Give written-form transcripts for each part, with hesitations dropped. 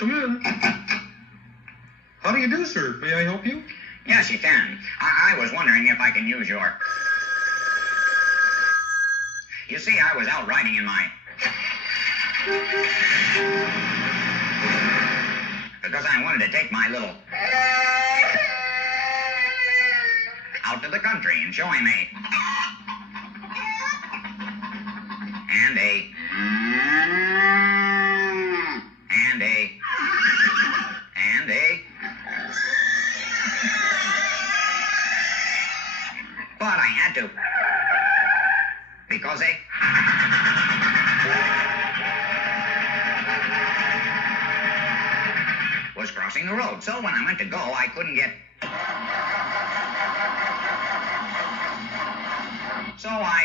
Come in. How do you do, sir? May I help you? Yes, you can. I was wondering if I can use your... You see, I was out riding in my... Because I wanted to take my little... out to the country and show him a... and a... and a... and a... But I had to. Because was crossing the road. So when I went to go, I couldn't get... So I...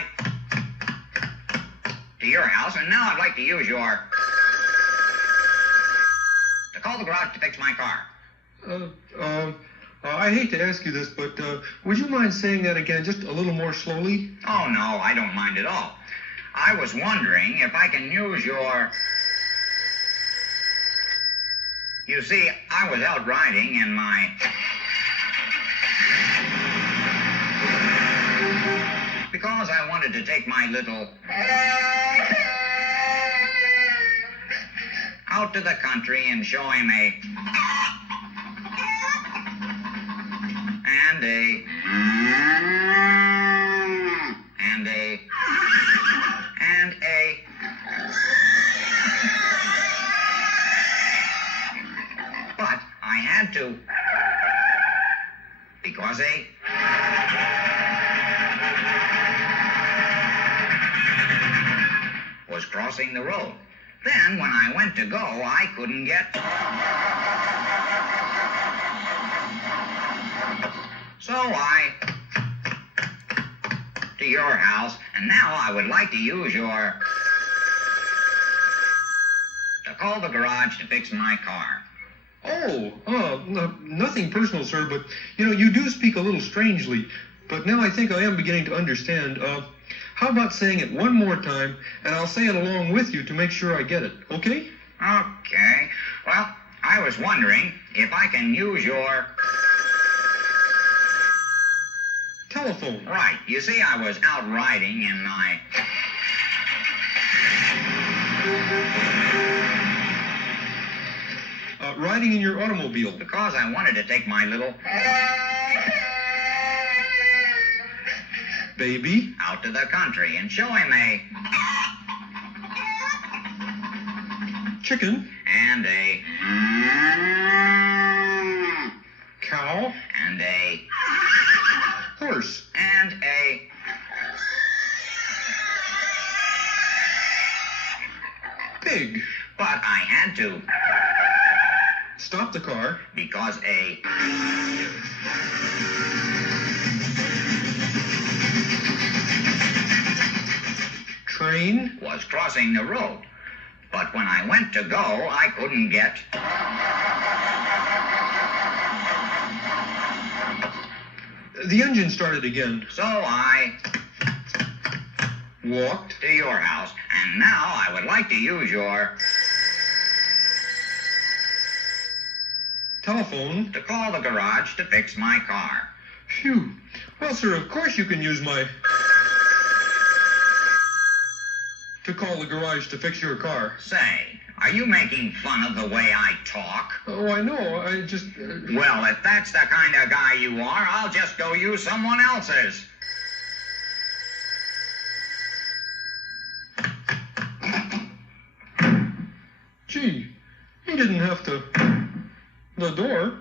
to your house, and now I'd like to use your... to call the garage to fix my car. I hate to ask you this, but would you mind saying that again just a little more slowly? Oh, no, I don't mind at all. I was wondering if I can use your... You see, I was out riding in my... because I wanted to take my little... out to the country and show him a... and a... and a... and a... But I had to... because a... was crossing the road. Then, when I went to go, I couldn't get... So I... to your house, and now I would like to use your... to call the garage to fix my car. Nothing personal, sir, but, you do speak a little strangely. But now I think I am beginning to understand. How about saying it one more time, and I'll say it along with you to make sure I get it, okay? Okay. Well, I was wondering if I can use your... telephone. Right. You see, I was out riding in my... Riding in your automobile. because I wanted to take my little... baby. out to the country and show him a... Chicken. and a... Cow. and a... Horse. and a... Pig. But I had to, Stop the car. because a... Train. was crossing the road. But when I went to go, I couldn't get... The engine started again. So I... Walked. to your house, and now I would like to use your... Telephone. to call the garage to fix my car. Phew. Well, sir, of course you can use my... to call the garage to fix your car. Say, are you making fun of the way I talk? Oh, I know. I just... Well, if that's the kind of guy you are, I'll just go use someone else's. Gee, he didn't have to... the door.